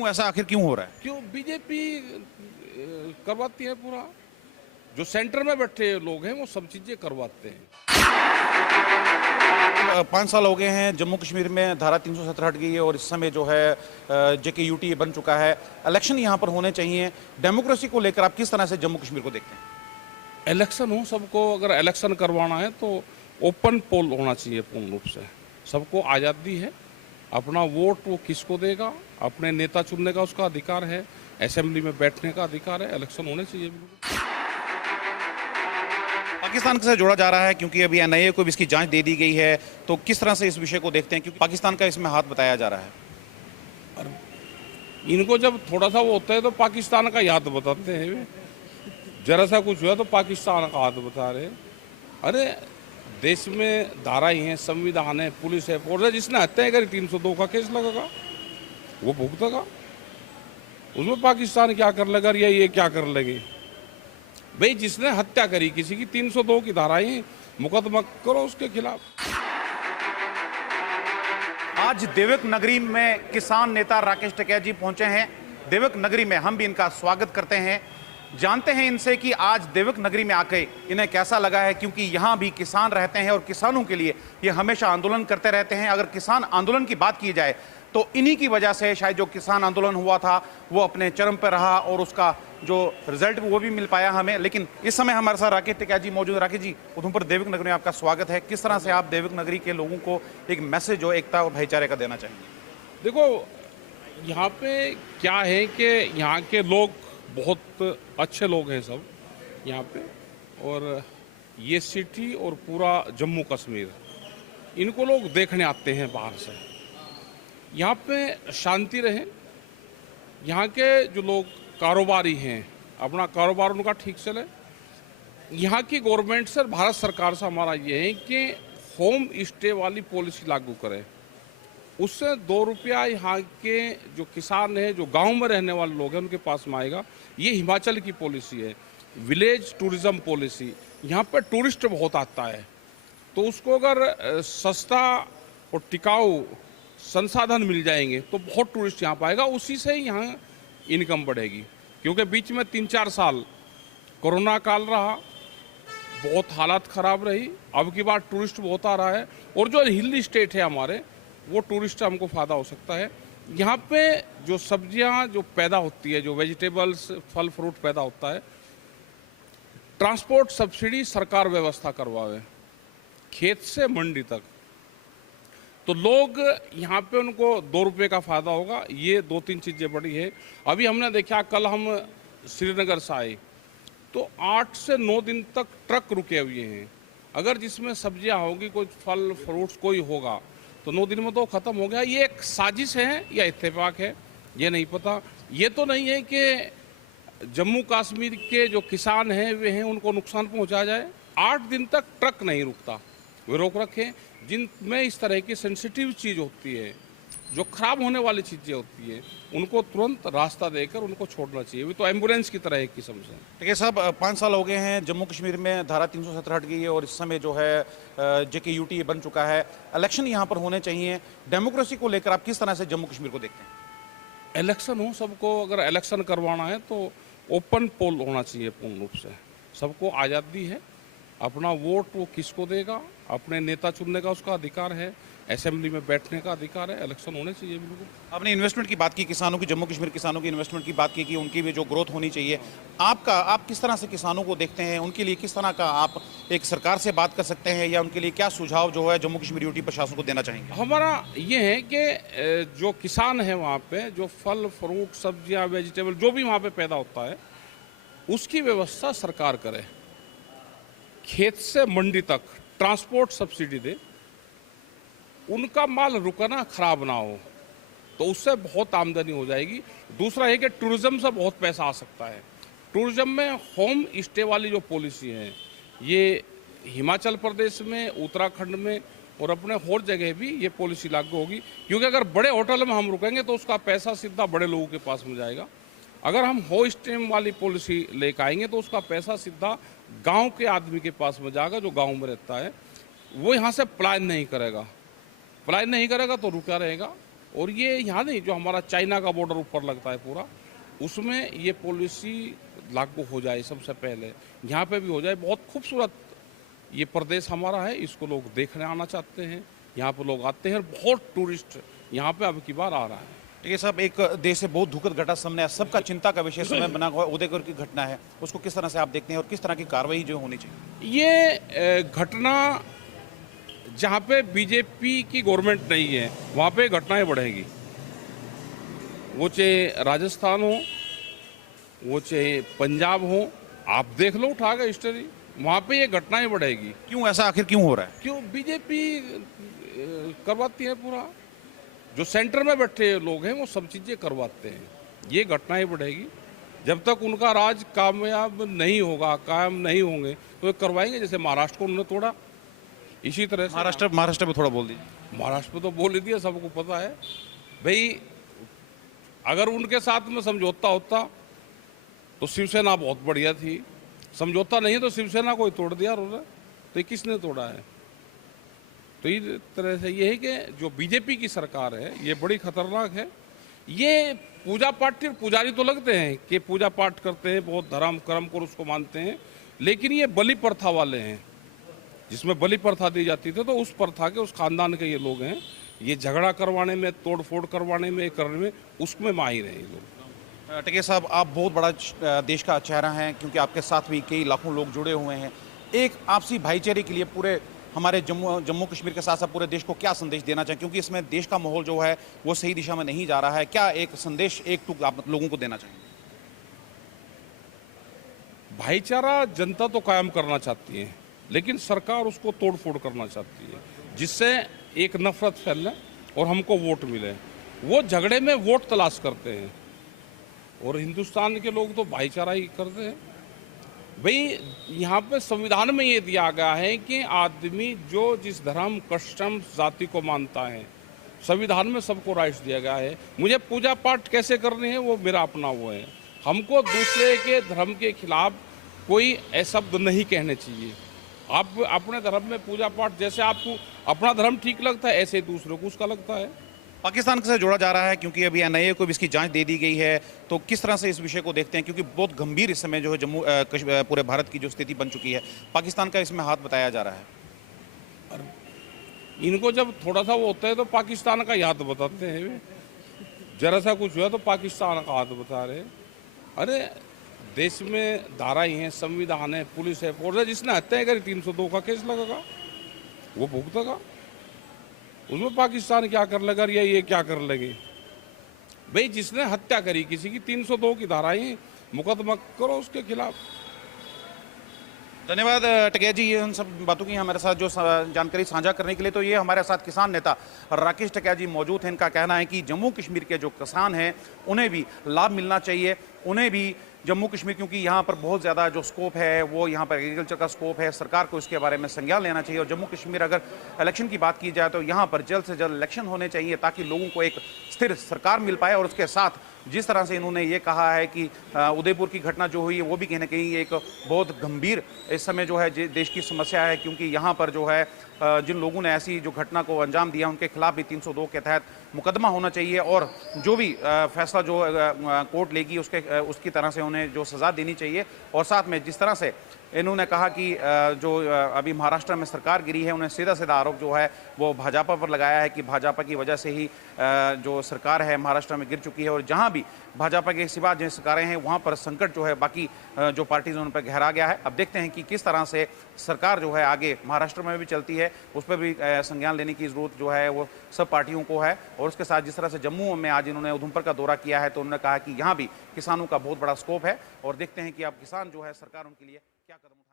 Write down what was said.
क्यों ऐसा आखिर क्यों हो रहा है? क्यों बीजेपी करवाती है पूरा। जो सेंटर में बैठे लोग हैं वो सब चीजें करवाते हैं। 5 साल हो गए हैं, जम्मू कश्मीर में धारा 370 हट गई है और इस समय जो है JKUT बन चुका है। इलेक्शन यहाँ पर होने चाहिए। डेमोक्रेसी को लेकर आप किस तरह से जम्मू कश्मीर को देखते हैं? इलेक्शन हो, सबको अगर इलेक्शन करवाना है तो ओपन पोल होना चाहिए पूर्ण रूप से। सबको आज़ादी है, अपना वोट वो किसको देगा, अपने नेता चुनने का उसका अधिकार है, असेंबली में बैठने का अधिकार है। इलेक्शन होने चाहिए बिल्कुल। पाकिस्तान से जोड़ा जा रहा है क्योंकि अभी NIA को भी इसकी जांच दे दी गई है, तो किस तरह से इस विषय को देखते हैं? क्योंकि पाकिस्तान का इसमें हाथ बताया जा रहा है। इनको जब थोड़ा सा वो होता है तो पाकिस्तान का याद बताते हैं वे। जरा सा कुछ हुआ तो पाकिस्तान का हाथ बता रहे। अरे देश में धारा ही है, संविधान है, पुलिस है, फोर्स है। जिसने हत्या करी 302 का केस लगेगा, वो भुगतेगा। उसमें पाकिस्तान क्या कर लेगा या ये क्या कर लेगी? भाई जिसने हत्या करी किसी की, 302 की धाराएं, मुकदमा करो उसके खिलाफ। आज देवक नगरी में किसान नेता राकेश टिकैत जी पहुंचे हैं। देवक नगरी में हम भी इनका स्वागत करते हैं, जानते हैं इनसे कि आज देवक नगरी में आके इन्हें कैसा लगा है, क्योंकि यहाँ भी किसान रहते हैं और किसानों के लिए ये हमेशा आंदोलन करते रहते हैं। अगर किसान आंदोलन की बात की जाए तो इन्हीं की वजह से शायद जो किसान आंदोलन हुआ था वो अपने चरम पर रहा और उसका जो रिजल्ट वो भी मिल पाया हमें। लेकिन इस समय हमारे साथ राकेश टिकैत जी मौजूद है। राकेश जी, उधमपुर देवक नगरी में आपका स्वागत है। किस तरह से आप देवक नगरी के लोगों को एक मैसेज जो एकता और भाईचारे का देना चाहेंगे? देखो, यहाँ पे क्या है कि यहाँ के लोग बहुत अच्छे लोग हैं सब यहाँ पे। और ये सिटी और पूरा जम्मू कश्मीर, इनको लोग देखने आते हैं बाहर से। यहाँ पे शांति रहे। यहाँ के जो लोग कारोबारी हैं, अपना कारोबार उनका ठीक चले। यहाँ की गवर्नमेंट से, भारत सरकार से हमारा ये है कि होम स्टे वाली पॉलिसी लागू करें। उससे 2 रुपया यहाँ के जो किसान हैं, जो गांव में रहने वाले लोग हैं, उनके पास में आएगा। ये हिमाचल की पॉलिसी है, विलेज टूरिज्म पॉलिसी। यहाँ पे टूरिस्ट बहुत आता है, तो उसको अगर सस्ता और टिकाऊ संसाधन मिल जाएंगे तो बहुत टूरिस्ट यहाँ पाएगा। उसी से यहाँ इनकम बढ़ेगी। क्योंकि बीच में 3-4 साल कोरोना काल रहा, बहुत हालत ख़राब रही। अब की बार टूरिस्ट बहुत आ रहा है और जो हिली स्टेट है हमारे, वो टूरिस्ट से हमको फ़ायदा हो सकता है। यहाँ पे जो सब्जियाँ जो पैदा होती है, जो वेजिटेबल्स, फल फ्रूट पैदा होता है, ट्रांसपोर्ट सब्सिडी सरकार व्यवस्था करवावे खेत से मंडी तक, तो लोग यहाँ पे उनको 2 रुपये का फ़ायदा होगा। ये 2-3 चीज़ें बड़ी है। अभी हमने देखा, कल हम श्रीनगर से आए तो 8 से 9 दिन तक ट्रक रुके हुए हैं। अगर जिसमें सब्जियाँ होगी, कोई फल फ्रूट्स कोई होगा, तो 9 दिन में तो ख़त्म हो गया। ये एक साजिश है या इत्तेफाक है, ये नहीं पता। ये तो नहीं है कि जम्मू कश्मीर के जो किसान हैं वे हैं, उनको नुकसान पहुँचाया जाए। 8 दिन तक ट्रक नहीं रुकता, वे रोक रखे। जिनमें इस तरह की सेंसिटिव चीज़ होती है, जो खराब होने वाली चीज़ें होती हैं, उनको तुरंत रास्ता देकर उनको छोड़ना चाहिए। वो तो एम्बुलेंस की तरह एक किस्म से। टिकैत साहब, 5 साल हो गए हैं, जम्मू कश्मीर में धारा 370 हट गई है और इस समय जो है JKUT बन चुका है। इलेक्शन यहाँ पर होने चाहिए। डेमोक्रेसी को लेकर आप किस तरह से जम्मू कश्मीर को देखते हैं? इलेक्शन हो, सबको अगर इलेक्शन करवाना है तो ओपन पोल होना चाहिए पूर्ण रूप से। सबको आज़ादी है, अपना वोट वो किसको देगा, अपने नेता चुनने का उसका अधिकार है, असेंबली में बैठने का अधिकार है। इलेक्शन होने चाहिए बिल्कुल। आपने इन्वेस्टमेंट की बात की, किसानों की, जम्मू कश्मीर किसानों की इन्वेस्टमेंट की बात की कि उनकी भी जो ग्रोथ होनी चाहिए। आप किस तरह से किसानों को देखते हैं? उनके लिए किस तरह का आप एक सरकार से बात कर सकते हैं, या उनके लिए क्या सुझाव जो है जम्मू कश्मीर UT प्रशासन को देना चाहेंगे? हमारा ये है कि जो किसान है वहाँ पे, जो फल फ्रूट सब्जियाँ वेजिटेबल जो भी वहाँ पे पैदा होता है, उसकी व्यवस्था सरकार करे। खेत से मंडी तक ट्रांसपोर्ट सब्सिडी दे, उनका माल रुकना खराब ना हो, तो उससे बहुत आमदनी हो जाएगी। दूसरा है कि टूरिज्म से बहुत पैसा आ सकता है। टूरिज्म में होम स्टे वाली जो पॉलिसी है, ये हिमाचल प्रदेश में, उत्तराखंड में और अपने और जगह भी ये पॉलिसी लागू होगी। क्योंकि अगर बड़े होटल में हम रुकेंगे तो उसका पैसा सीधा बड़े लोगों के पास में जाएगा। अगर हम होम स्टे वाली पॉलिसी लेकर आएंगे तो उसका पैसा सीधा गांव के आदमी के पास में जाएगा, जो गांव में रहता है। वो यहाँ से पलायन नहीं करेगा, तो रुका रहेगा। और ये यहाँ नहीं, जो हमारा चाइना का बॉर्डर ऊपर लगता है पूरा, उसमें ये पॉलिसी लागू हो जाए सबसे पहले, यहाँ पे भी हो जाए। बहुत खूबसूरत ये प्रदेश हमारा है, इसको लोग देखने आना चाहते हैं, यहाँ पे लोग आते हैं, बहुत टूरिस्ट यहाँ पे अब की बार आ रहा है। ये सब एक देश से बहुत दुखद घटना सामने है, सबका चिंता का विषय समय बना हुआ उदयपुर की घटना है, उसको किस तरह से आप देखते हैं और किस तरह की कार्रवाई जो होनी चाहिए? ये घटना जहाँ पे बीजेपी की गवर्नमेंट नहीं है वहाँ पे घटनाएं बढ़ेगी, वो चाहे राजस्थान हो, वो चाहे पंजाब हो, आप देख लो उठा के हिस्ट्री, वहाँ पे ये घटनाएं बढ़ेगी। क्यों ऐसा आखिर क्यों हो रहा है? क्यों? बीजेपी करवाती है पूरा, जो सेंटर में बैठे लोग हैं वो सब चीज़ें करवाते हैं, ये घटनाएं बढ़ेगी। जब तक उनका राज कामयाब नहीं होगा, कायम नहीं होंगे, तो ये करवाएंगे। जैसे महाराष्ट्र को उन्होंने तोड़ा, इसी तरह से महाराष्ट्र में थोड़ा बोल दीजिए। महाराष्ट्र में तो बोल ही दिया, सबको पता है भाई। अगर उनके साथ में समझौता होता तो शिवसेना बहुत बढ़िया थी, समझौता नहीं है तो शिवसेना को ही तोड़ दिया उन्होंने, तो ये किसने तोड़ा है? तो इस तरह से ये है कि जो बीजेपी की सरकार है ये बड़ी खतरनाक है। ये पूजा पाठ, पुजारी तो लगते हैं कि पूजा पाठ करते हैं, बहुत धर्म कर्म को उसको मानते हैं, लेकिन ये बलि प्रथा वाले हैं, जिसमें बलि प्रथा दी जाती थी, तो उस प्रथा के, उस खानदान के ये लोग हैं। ये झगड़ा करवाने में, तोड़ फोड़ करवाने में, करने में, उसमें माहिर हैं ये लोग। टिकैत साहब, आप बहुत बड़ा देश का चेहरा हैं, क्योंकि आपके साथ भी कई लाखों लोग जुड़े हुए हैं। एक आपसी भाईचारे के लिए पूरे हमारे जम्मू कश्मीर के साथ साथ पूरे देश को क्या संदेश देना चाहिए, क्योंकि इसमें देश का माहौल जो है वो सही दिशा में नहीं जा रहा है? क्या एक संदेश एक टुक आप लोगों को देना चाहिए? भाईचारा जनता तो कायम करना चाहती है, लेकिन सरकार उसको तोड़ फोड़ करना चाहती है, जिससे एक नफरत फैले और हमको वोट मिले। वो झगड़े में वोट तलाश करते हैं, और हिंदुस्तान के लोग तो भाईचारा ही करते हैं भाई। यहाँ पे संविधान में ये दिया गया है कि आदमी जो जिस धर्म, कस्टम, जाति को मानता है, संविधान में सबको राइट्स दिया गया है। मुझे पूजा पाठ कैसे करनी है वो मेरा अपना वो है, हमको दूसरे के धर्म के खिलाफ कोई शब्द नहीं कहने चाहिए। आप अपने धर्म में पूजा पाठ, जैसे आपको अपना धर्म ठीक लगता है, ऐसे दूसरों को उसका लगता है। पाकिस्तान से जोड़ा जा रहा है, क्योंकि अभी एनआईए को भी इसकी जांच दे दी गई है, तो किस तरह से इस विषय को देखते हैं? क्योंकि बहुत गंभीर इस समय जो है पूरे भारत की जो स्थिति बन चुकी है, पाकिस्तान का इसमें हाथ बताया जा रहा है। इनको जब थोड़ा सा वो होता है तो पाकिस्तान का हाथ बताते हैं, जरा सा कुछ हुआ तो पाकिस्तान का हाथ बता रहे। अरे देश में धाराएं हैं, संविधान है, पुलिस है, फोर्स है, जिसने हत्या करी 302 का केस लगेगा, वो भुगतेगा। उसमें पाकिस्तान क्या कर लेगा या ये क्या कर लेगी? भाई जिसने हत्या करी किसी की, 302 की धाराएं, मुकदमा करो उसके खिलाफ। धन्यवाद टिकैत जी, ये उन सब बातों की हमारे साथ जो जानकारी साझा करने के लिए। तो ये हमारे साथ किसान नेता राकेश टिकैत जी मौजूद हैं। इनका कहना है कि जम्मू कश्मीर के जो किसान हैं उन्हें भी लाभ मिलना चाहिए, उन्हें भी जम्मू कश्मीर, क्योंकि यहाँ पर बहुत ज़्यादा जो स्कोप है वो यहाँ पर एग्रीकल्चर का स्कोप है, सरकार को इसके बारे में संज्ञान लेना चाहिए। और जम्मू कश्मीर, अगर इलेक्शन की बात की जाए तो यहाँ पर जल्द से जल्द इलेक्शन होने चाहिए, ताकि लोगों को एक स्थिर सरकार मिल पाए। और उसके साथ जिस तरह से इन्होंने ये कहा है कि उदयपुर की घटना जो हुई है वो भी कहीं ना कहीं एक बहुत गंभीर इस समय जो है देश की समस्या है, क्योंकि यहाँ पर जो है जिन लोगों ने ऐसी जो घटना को अंजाम दिया उनके खिलाफ भी 302 के तहत मुकदमा होना चाहिए, और जो भी फैसला जो कोर्ट लेगी उसकी तरह से उन्हें जो सज़ा देनी चाहिए। और साथ में जिस तरह से इन्होंने कहा कि जो अभी महाराष्ट्र में सरकार गिरी है, उन्हें सीधा सीधा आरोप जो है वो भाजपा पर लगाया है कि भाजपा की वजह से ही जो सरकार है महाराष्ट्र में गिर चुकी है। और जहां भी भाजपा के सिवा जो सरकारें हैं वहां पर संकट जो है बाकी जो पार्टीज उन पर गहरा गया है। अब देखते हैं कि किस तरह से सरकार जो है आगे महाराष्ट्र में भी चलती है, उस पर भी संज्ञान लेने की जरूरत जो है वो सब पार्टियों को है। और उसके साथ जिस तरह से जम्मू में आज इन्होंने उधमपुर का दौरा किया है, तो उन्होंने कहा कि यहाँ भी किसानों का बहुत बड़ा स्कोप है, और देखते हैं कि अब किसान जो है सरकार उनके लिए क्या कदम